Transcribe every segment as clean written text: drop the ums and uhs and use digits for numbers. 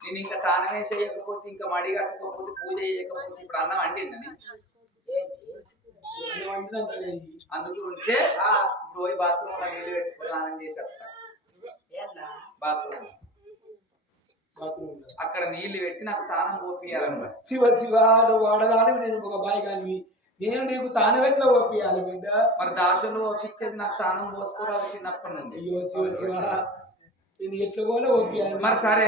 నేను ఇంకా తానమే చేయకపోతే ఇంకా మడి కట్టుకోకపోతే పూజ చేయకపోతే ఇప్పుడు అన్నం వండిందని అందుకు ఉంటే పోయి బాత్రూమ్ లో నీళ్ళు పెట్టుకుని స్నానం చేసి వస్తా బాత్రూమ్ అక్కడ నీళ్లు పెట్టి నాకు తానం పోపియాలన్నమాట. శివ శివ నువ్వు ఆడదాని నేను ఒక బాయి కానీ నేను నీకు తానం ఎట్లా పోపియాలి బిడ్డ? మరి దాసులు ఇచ్చేది నాకు తానం పోసుకోరాదు చిన్నప్పటి నుండి. అయ్యో శివ శివ నేను ఎట్లా కూడా పోపియాలి. మరి సరే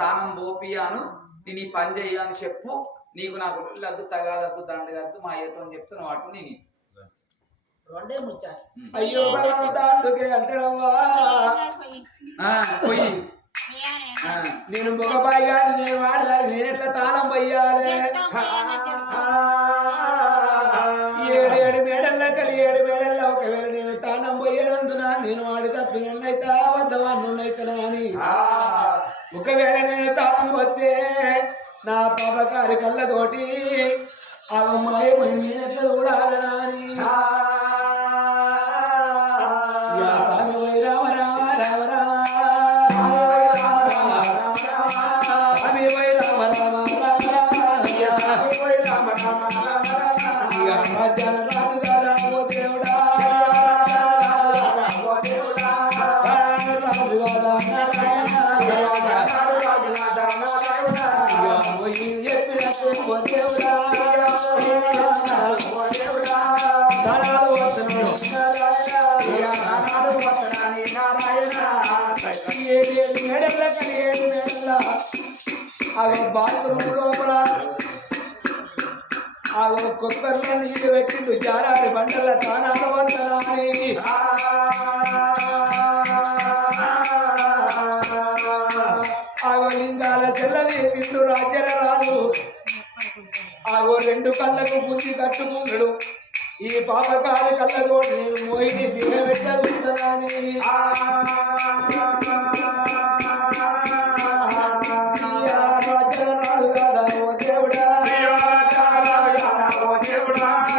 తానం పోపియాను, నేను ఈ పని చెయ్యని చెప్పు. నీకు నాకు లద్దు తగాదద్దు దండగద్దు మా అయ్యతో చెప్తున్న వాటి నేను అయ్యో అందుకే అంటాడమ్మా పోయి నేను మగబాయి కాదు నేను వాడదాన్ని నేను ఎట్లా తాళం పోయాలి? 7 మేడల్లో కలి 7 మేడల్లో ఒకవేళ నేను తాళం పోయేనందున నేను వాడి తప్పినైతే వద్దవన్నునైతున్నా అని ఒకవేళ నేను తాళం పోతే నా పాపకారి కళ్ళతోటి ఆ అమ్మాయి నేను ఎట్లా చూడాలనా అని స్వామి వై రామ రామ రామ రామ స్వామి వై రామ రామ రామ రామ జన రాజు గారా ఓ దేవుడా రాజు గారా బాత్రూమ్ లోపల కొబ్బరిలో నీళ్ళు పెట్టిండు జారాడి బండల తానాలు వస్తాయి. లింగాల చెల్లని తిండు రాజ్యర రాజు 2 కళ్ళకు బుద్ధి కట్టుకున్నాడు. ఈ పాపకారి కళ్ళతో నేను మోయిని దిగబెట్టని రాజరాడు కదా ఓ దేవుడా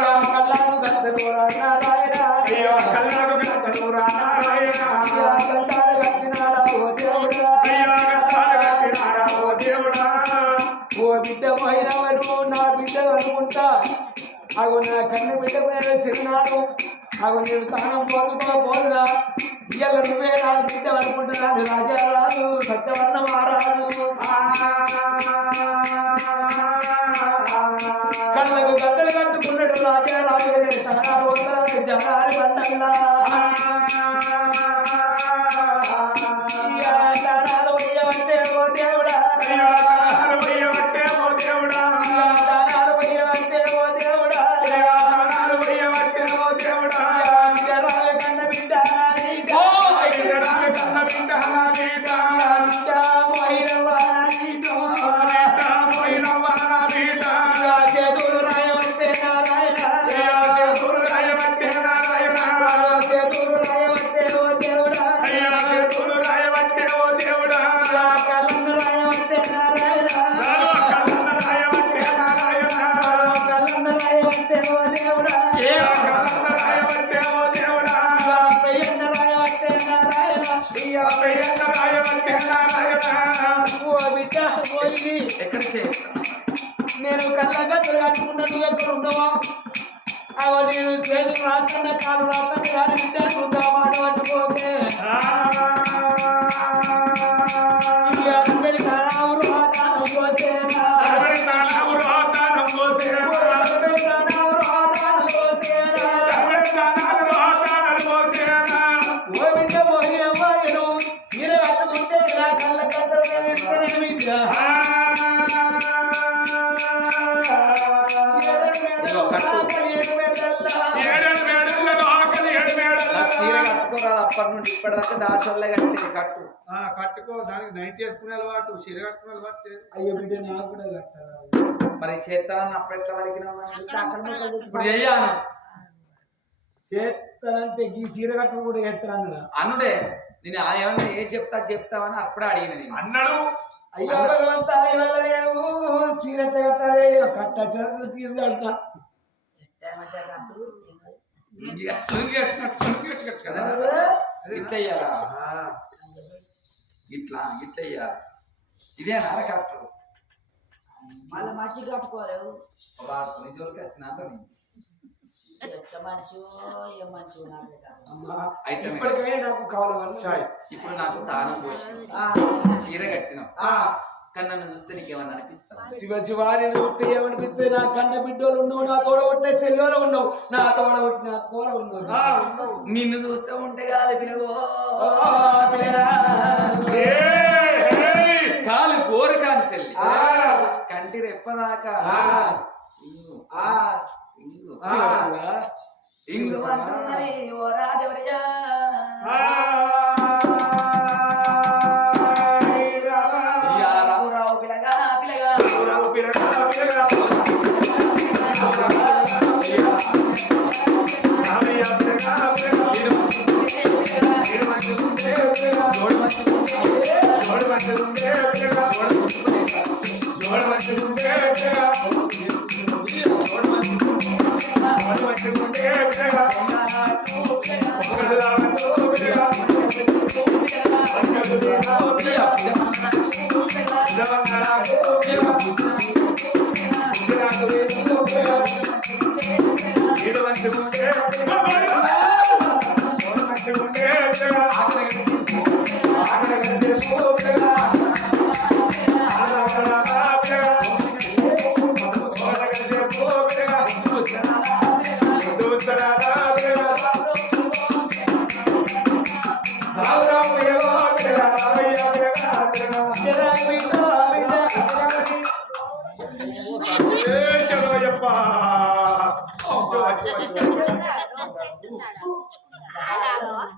కళ్ళకు కట్టను కట్టినాడా ఓ దేవుడా ఓ బిడ్డ పోయినవను నా బిడ్డ అనుకుంటా నా కన్ను బిడ్డ సిరినాడు నేను తానం పోదుగా ఇయ్యాల నువ్వే నా బిడ్డ అనుకుంటున్నాను. రాజా రాదు సత్యవర్ణ మారాదు కళ్ళకు గద్దలు కట్టుకున్నాడు రాజా రాజు తానా పోతాడు జనాలు బండల్లా తానాలు పోయవంటే ఓ దేవుడా తానాలు పోయవంటే ఓ దేవుడా జనాల కన్న బిడ్డ చేతులు రాయవంటే నారాయణ చేతులు రాయవంటే ఓ దేవుడా కళ్ళను రాయవంటే నారాయణ కళ్ళను రాయవంటే ఓ దేవుడా పెయ్యన్న రాయవంటే నారాయణ ఓ బిడ్డ పోయి ఎక్కడ నేను కళ్ళగద్దలు కట్టుకున్నా నువ్వు ఎక్కడ ఉండవా నేను చేతి రాకన్న కాలు రాకన్న కానీ బిడ్డ నువ్వు మాట పట్టుకోకే అప్పటి నుండి ఇప్పటిదాకా దాసోళ్ళే కట్టి కట్టు కట్టుకో దానికి నైట్ చేసుకునే అలవాటు చీర కట్టుకునే అలవాటు. అయ్యో బిడ్డ నాకు కూడా కట్టాలి. మరి చేస్తానని అప్పుడెట్లా వరకు ఇప్పుడు చెయ్యాను చేస్తానంటే ఈ చీర కట్టును కూడా చేస్తాను అనుడే. నేను ఏమన్నా ఏ చెప్తావని అప్పుడే అడిగిన నేను అన్నాడు. అయ్యో భగవంతా చీర కట్టాలి కట్ట తీరు కడతా ఇట్లయ్యారా ఇట్లా ఇట్లయ్యా ఇదే కరెక్ట్ మళ్ళీ మంచి కట్టుకోలేవు నిజోళ్ళకి వచ్చిన అమ్మా అయితే ఇప్పటికైనా నాకు కావాలి చాయ్. ఇప్పుడు నాకు తానం పోసి చీర కట్టినాం కానీ నన్ను చూస్తే నీకేమన్నా అనిపిస్తా శివ శివారి ఉంటే ఏమనిపిస్తే నా కన్న బిడ్డలు ఉండవు, నా తోడ ఉంటే సెల్లోలు ఉండవు, నా తోడ నా తోడ ఉండవు. నిన్ను చూస్తే ఉంటే కాదు పిలగో కాలు కోరకాని చెల్లి కంటి రెప్పదాకా ఇంగు అంటున్నది ఓ రాజవర్యా రావు రావు పిలగా పిలగా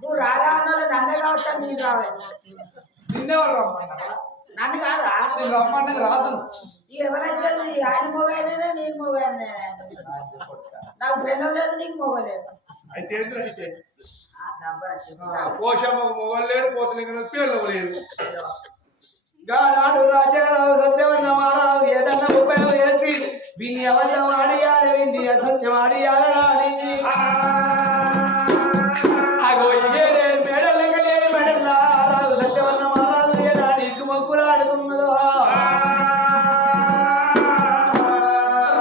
నువ్వు రారా అన్నది నన్నే కావచ్చా నేను రావాలి నిన్నెవరు రమ్మంటారా? నన్ను కాదా నేను రమ్మన్నది రాదు. ఎవరైతే ఆయన మొగైనా నేను మొగైనా నాకు పెళ్ళం లేదు నీకు మొగలేదు అయితే పోషమ్మ మొగలు లేడు, పోతలింగ పేర్లు లేదు. గానాడు రాజారావు సత్యవన్న మారావు ఏదన్నా ఉపయోగం చేసి వీని ఎవరిలో ఆడియాలి వీడిని అసత్యం ఆడియాలి రాని అగో ఏడే మెడల్లక లేని మెడల్లా రాజు సత్యవన్న మారాలు ఏడాడి ఇటు మొక్కులు ఆడుతున్నదో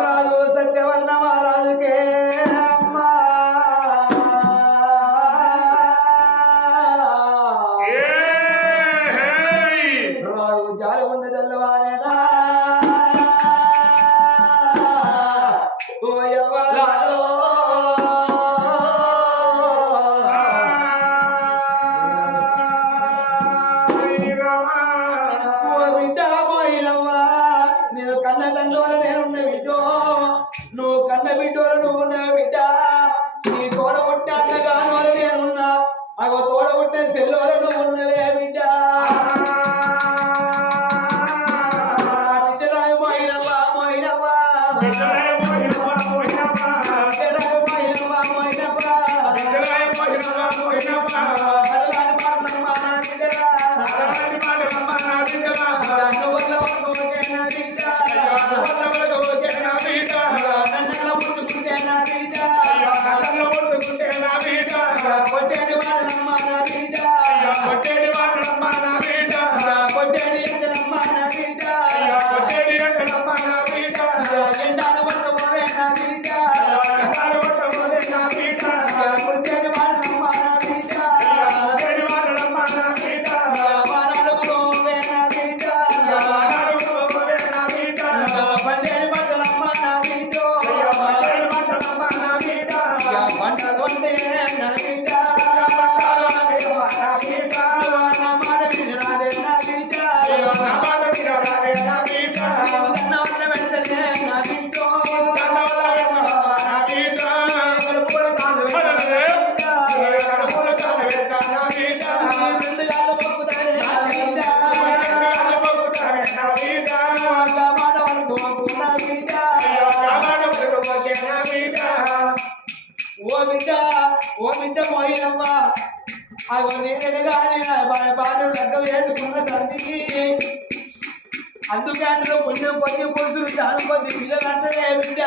రాజు సత్యవన్న మారాజుకే అమ్మా జాలి ఉన్న తెల్లవారేనా బిడ్డ పోయినవ్వా నేను కన్న తండ్రి నేనున్న బిడ్డో నువ్వు కన్న బిడ్డోలు నువ్వున్న బిడ్డ నీ తోడ పుట్టాక గాను నేనున్నా అగో తోడ పుట్టిన సెల్లోలు నువ్వు ఉన్నవే బిడ్డ ఓ బిడ్డ పోయినమ్మా అవి నేను కానీ బాధలు లెక్క వేసుకున్న సంధికి అందుకే అందులో పుణ్యం పొంది పురుషులు దాని కొద్ది పిల్లలు అంటే బిడ్డ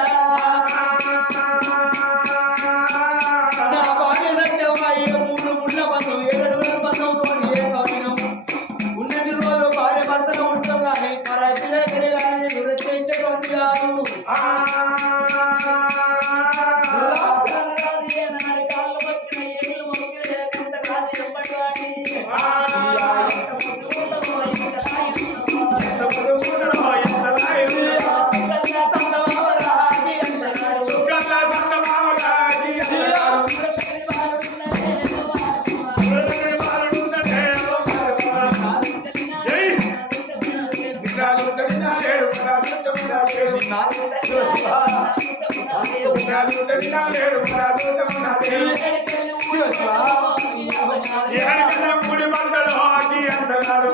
నా భార్య సత్యమ్మా ఏ 3 ముళ్ళ బంధం 7 అడుగుల బంధంతో ఏ కవినం ఉన్నన్ని రోజులు భార్య భర్తలు ఉంటాం కానీ మరి పిల్లలు కానీ నేను రచించేటువంటి కాదు గుడి మంటలో ఆగి అందగారు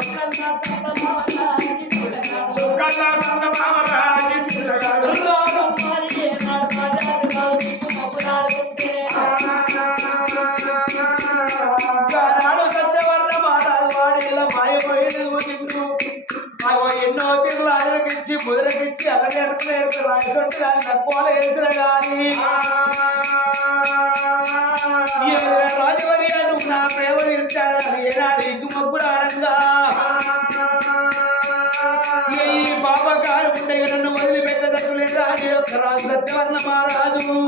కల్లా సంత మామరాగి చిల్లగారు ఎన్నో తీర్లు ఆయనకిచ్చి ముద్రకిచ్చి అల్లనేర్చుకునే రాయసొట్టు దాన్ని తక్కువ వేసిన గాని రాజవరి నువ్వు నా ప్రేమ తీర్చాలని ఏనాడు ఇగ్గు మగ్గుడు ఆనందా ఈ పాపకారు ఉండే నన్ను వదిలిపెట్టదట్టు లేదా నీ యొక్క రాజు సత్యవర్ణ మహారాజు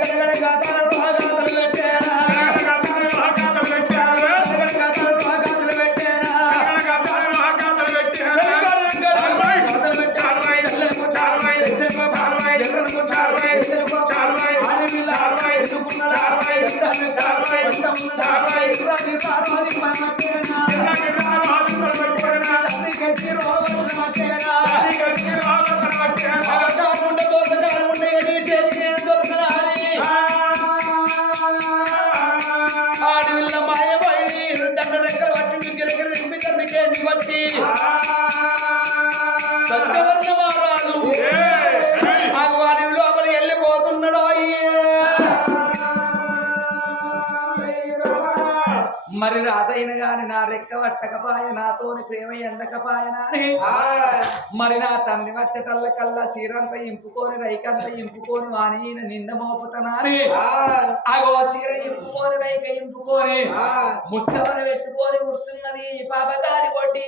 గడగడ గాథలు గాథలు పెట్టారా సత్యవర్ణ మహారాజు వాడి లోపల వెళ్ళిపోతున్నాడు. మరి రాజైన గాని నా రెక్క పట్టకపాయ నాతోని ప్రేమ ఎండకపాయనాని మరి నా తండ్రి వచ్చటల్ల కల్లా చీరంతా ఇంపుకొని రైకంతా ఇంపుకొని వాణి నింద మోపుతున్నాని అగో చీర ఇంపుకొని రైక ఇంపుకొని ముస్తవన పెట్టుకొని వస్తున్నది పాపదారి కొట్టి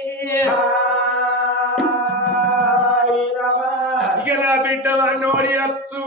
బిడ్డ నోడి అచ్చు